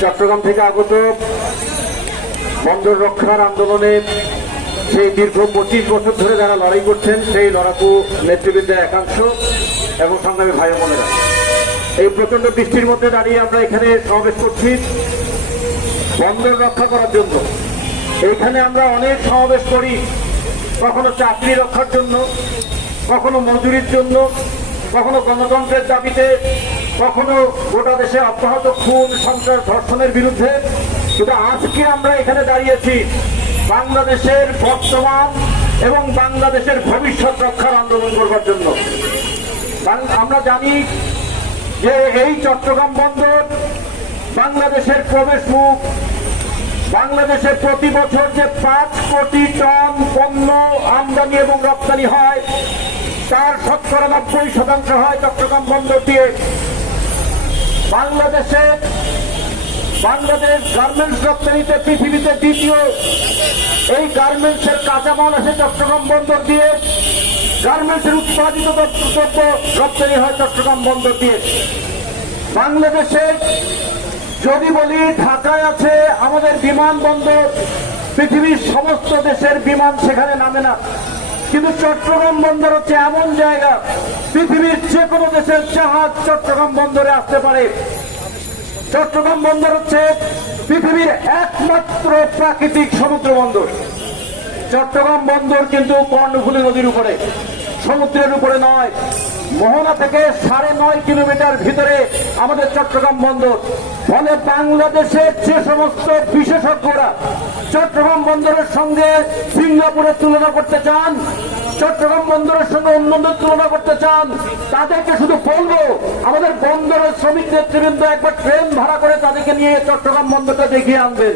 চট্টগ্রাম থেকে আগত বন্দর রক্ষার আন্দোলনে সেই দীর্ঘ 25 বছর ধরে যারা লড়াই করছেন সেই লড়াকু নেতৃবৃন্দের একাংশ এবং সংগ্রামী ভাই বোনেরা, এই প্রচন্ড বৃষ্টির মধ্যে দাঁড়িয়ে আমরা এখানে সমাবেশ করছি বন্দর রক্ষা করার জন্য। এইখানে আমরা অনেক সমাবেশ করি, কখনো চাকরি রক্ষার জন্য, কখনো মজুরির জন্য, কখনো গণতন্ত্রের দাবিতে, কখনো গোটা দেশে অব্যাহত খুন সন্ত্রাস ধর্ষণের বিরুদ্ধে। কিন্তু আজকে আমরা এখানে দাঁড়িয়েছি বাংলাদেশের বর্তমান এবং বাংলাদেশের ভবিষ্যৎ রক্ষার আন্দোলন করবার জন্য। আমরা জানি যে এই চট্টগ্রাম বন্দর বাংলাদেশের প্রবেশ মুখ। বাংলাদেশে প্রতি বছর যে 5 কোটি টন পণ্য আমদানি এবং রপ্তানি হয় তার 90% হয় চট্টগ্রাম বন্দর দিয়ে। বাংলাদেশ গার্মেন্টস রপ্তানিতে পৃথিবীতে দ্বিতীয়। এই গার্মেন্টসের কাঁচামাল আসে চট্টগ্রাম বন্দর দিয়ে, গার্মেন্টসের উৎপাদিত দ্রব্য রপ্তানি হয় চট্টগ্রাম বন্দর দিয়ে। বাংলাদেশে যদি বলি ঢাকায় আছে আমাদের বিমানবন্দর, পৃথিবীর সমস্ত দেশের বিমান সেখানে নামে না, কিন্তু চট্টগ্রাম বন্দর হচ্ছে এমন জায়গা পৃথিবীর যে কোনো দেশের জাহাজ চট্টগ্রাম বন্দরে আসতে পারে। চট্টগ্রাম বন্দর হচ্ছে পৃথিবীর একমাত্র প্রাকৃতিক সমুদ্র বন্দর। চট্টগ্রাম বন্দর কিন্তু কর্ণফুলী নদীর উপরে, সমুদ্রের উপরে নয়। মোহনা থেকে 9.5 কিলোমিটার ভিতরে আমাদের চট্টগ্রাম বন্দর। ফলে বাংলাদেশের যে সমস্ত বিশেষজ্ঞরা চট্টগ্রাম বন্দরের সঙ্গে সিঙ্গাপুরের তুলনা করতে চান, চট্টগ্রাম বন্দরের সঙ্গে অন্যদের তুলনা করতে চান, তাদেরকে শুধু বলবো আমাদের বন্দরের শ্রমিক নেতৃবৃন্দ একবার ট্রেন ভাড়া করে তাদেরকে নিয়ে চট্টগ্রাম বন্দরটা দেখিয়ে আনবেন।